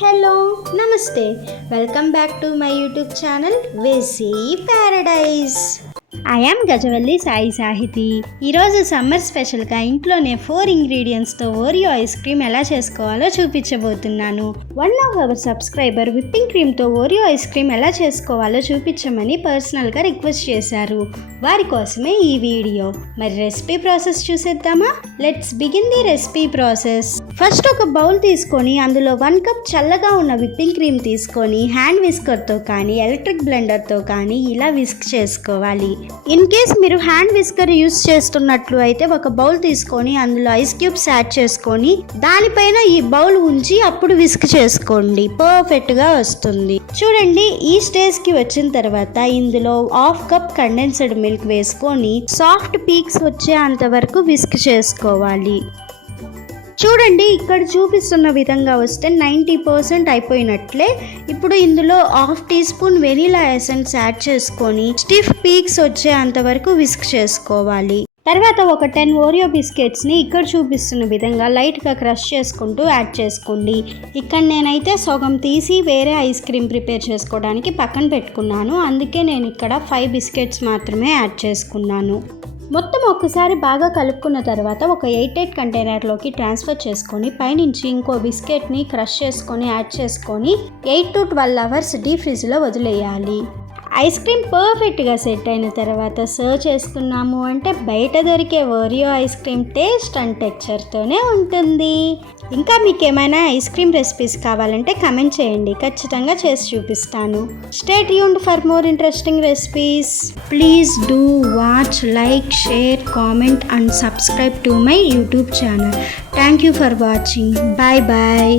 Hello namaste welcome back to my YouTube channel వెసీ paradise. I am Gajavalli Sai Sahithi. ఈరోజు summer స్పెషల్గా ఇంట్లోనే 4 ఇంగ్రీడియంట్స్తో ఓరియో ఐస్ క్రీమ్ ఎలా చేసుకోవాలో చూపించబోతున్నాను. 1 of our సబ్స్క్రైబర్ విప్పింగ్ క్రీమ్తో ఓరియో ఐస్ క్రీమ్ ఎలా చేసుకోవాలో చూపించమని పర్సనల్గా రిక్వెస్ట్ చేశారు. వారి కోసమే ఈ వీడియో. మరి రెసిపీ ప్రాసెస్ చూసేద్దామా? Let's begin the recipe process. First ఒక బౌల్ తీసుకొని అందులో 1 కప్ చల్లగా ఉన్న విప్పింగ్ క్రీమ్ తీసుకొని హ్యాండ్ విస్కర్తో కానీ ఎలక్ట్రిక్ బ్లెండర్తో కానీ ఇలా విస్క్ చేసుకోవాలి. ఇన్ కేస్ మీరు హ్యాండ్ విస్కర్ యూస్ చేస్తున్నట్లు అయితే ఒక బౌల్ తీసుకొని అందులో ఐస్ క్యూబ్స్ యాడ్ చేసుకొని దానిపైన ఈ బౌల్ ఉంచి అప్పుడు విస్క్ చేసుకోండి. పర్ఫెక్ట్గా వస్తుంది. చూడండి, ఈ స్టేజ్కి వచ్చిన తర్వాత ఇందులో 1/2 కప్ కండెన్స్డ్ మిల్క్ వేసుకొని సాఫ్ట్ పీక్స్ వచ్చే అంతవరకు విస్క్ చేసుకోవాలి. చూడండి, ఇక్కడ చూపిస్తున్న విధంగా వస్తే 90% అయిపోయినట్లే. ఇప్పుడు ఇందులో 1/2 teaspoon vanilla essence add చేసుకొని స్టిఫ్ పీక్స్ వచ్చే అంతవరకు విస్క్ చేసుకోవాలి. తర్వాత ఒక 10 ఓరియో బిస్కెట్స్ని ఇక్కడ చూపిస్తున్న విధంగా లైట్గా క్రష్ చేసుకుంటూ యాడ్ చేసుకోండి. ఇక్కడ నేనైతే సగం తీసి వేరే ఐస్ క్రీమ్ ప్రిపేర్ చేసుకోవడానికి పక్కన పెట్టుకున్నాను. అందుకే నేను ఇక్కడ 5 బిస్కెట్స్ మాత్రమే యాడ్ చేసుకున్నాను. మొత్తం ఒక్కసారి బాగా కలుపుకున్న తర్వాత ఒక 8 కంటైనర్లోకి ట్రాన్స్ఫర్ చేసుకొని పైనుంచి ఇంకో బిస్కెట్ని క్రష్ చేసుకొని యాడ్ చేసుకొని 8 to 12 అవర్స్ డీప్ ఫ్రిడ్జ్లో వదిలేయాలి. ఐస్ క్రీమ్ పర్ఫెక్ట్గా సెట్ అయిన తర్వాత సర్వ్ చేసుకున్నాము అంటే బయట దొరికే Oreo ice cream taste and టెక్స్చర్తోనే ఉంటుంది. ఇంకా మీకు ఏమైనా ఐస్ క్రీమ్ రెసిపీస్ కావాలంటే కమెంట్ చేయండి, ఖచ్చితంగా చేసి చూపిస్తాను. Stay tuned for more interesting recipes. Please do watch, like, share, comment and subscribe to my YouTube channel. Thank you for watching. Bye bye.